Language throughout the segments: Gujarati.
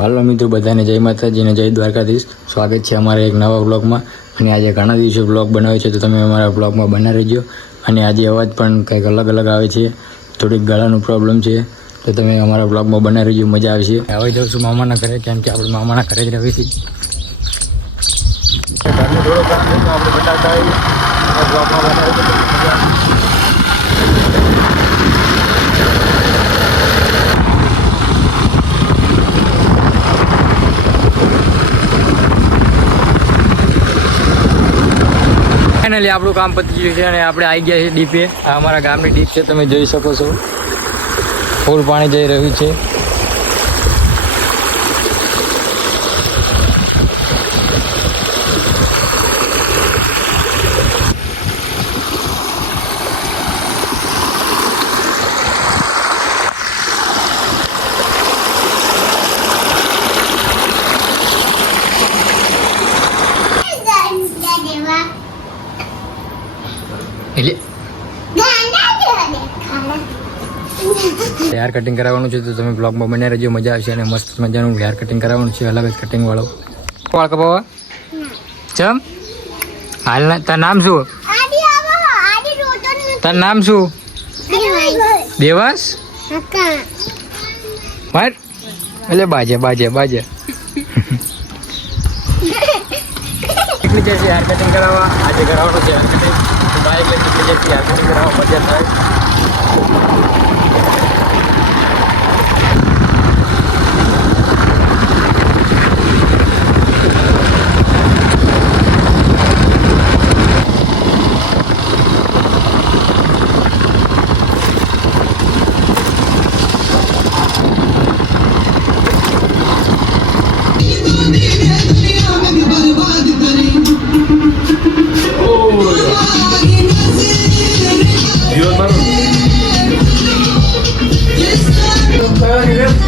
હાલો મિત્રો, બધાને જય માતાજી અને જય દ્વારકાધીશ. સ્વાગત છે અમારા એક નવા બ્લોગમાં અને આજે ઘણા દિવસે બ્લોગ બનાવ્યો છે, તો તમે અમારા બ્લોગમાં બના રહેજો. અને આજે અવાજ પણ કંઈક અલગ અલગ આવે છે. થોડીક ગળાનું પ્રોબ્લેમ છે. તો તમે અમારા બ્લોગમાં બના રહેજો, મજા આવશે. હવે જાઉં છું મામાના ઘરે, કેમ કે આપણે મામાના ઘરે જ રહીએ છીએ. ફાઇનલી આપણું કામ પતી ગયું છે અને આપણે આવી ગયા છીએ ડીપે. આ અમારા ગામની ડીપ છે, તમે જોઈ શકો છો. ફૂલ પાણી જઈ રહ્યું છે. એટલે હેર કટિંગ કરાવવાનું છે તો તમે બ્લોગમાં બને રહેજો મજા આવશે અને મસ્ત મજાનું હેર કટિંગ કરાવવાનું છે અલગ જ કટિંગ વાળો વાળ કપાવા ચમ હાલ તારું નામ શું તાર નામ શું દેવાસ વાત એટલે બાજે બાજે બાજે નીકળી જશે હેર કટિંગ કરાવવા આજે કરાવવાનું છે હેર કટિંગ બાઇક લઈને નીકળી જાય છે હેર કટિંગ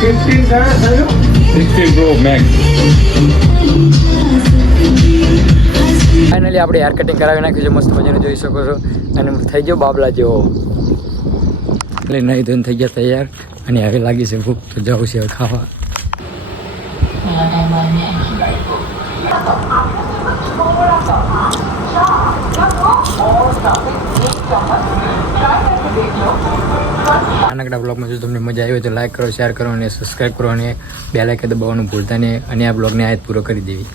કરાવવા મજા થાય ફાઇનલી આપણે હેર કટિંગ કરાવી નાખ્યું છે મસ્ત મજાનું જોઈ શકો છો. અને થઈ ગયો બાબલા જેવો. એટલે નહીં ધોઈને થઈ ગયા તૈયાર. અને હવે લાગી છે ભૂખ તો જવું છે હવે ખાવા. નાનકડા બ્લોગમાં જો તમને મજા આવી હોય તો લાઈક કરો શેર કરો અને સબસ્ક્રાઈબ કરો અને બે લાઈક દબાવવાનું ભૂલતા નહીં. અને આ બ્લોગને આયત પૂરો કરી દેવી.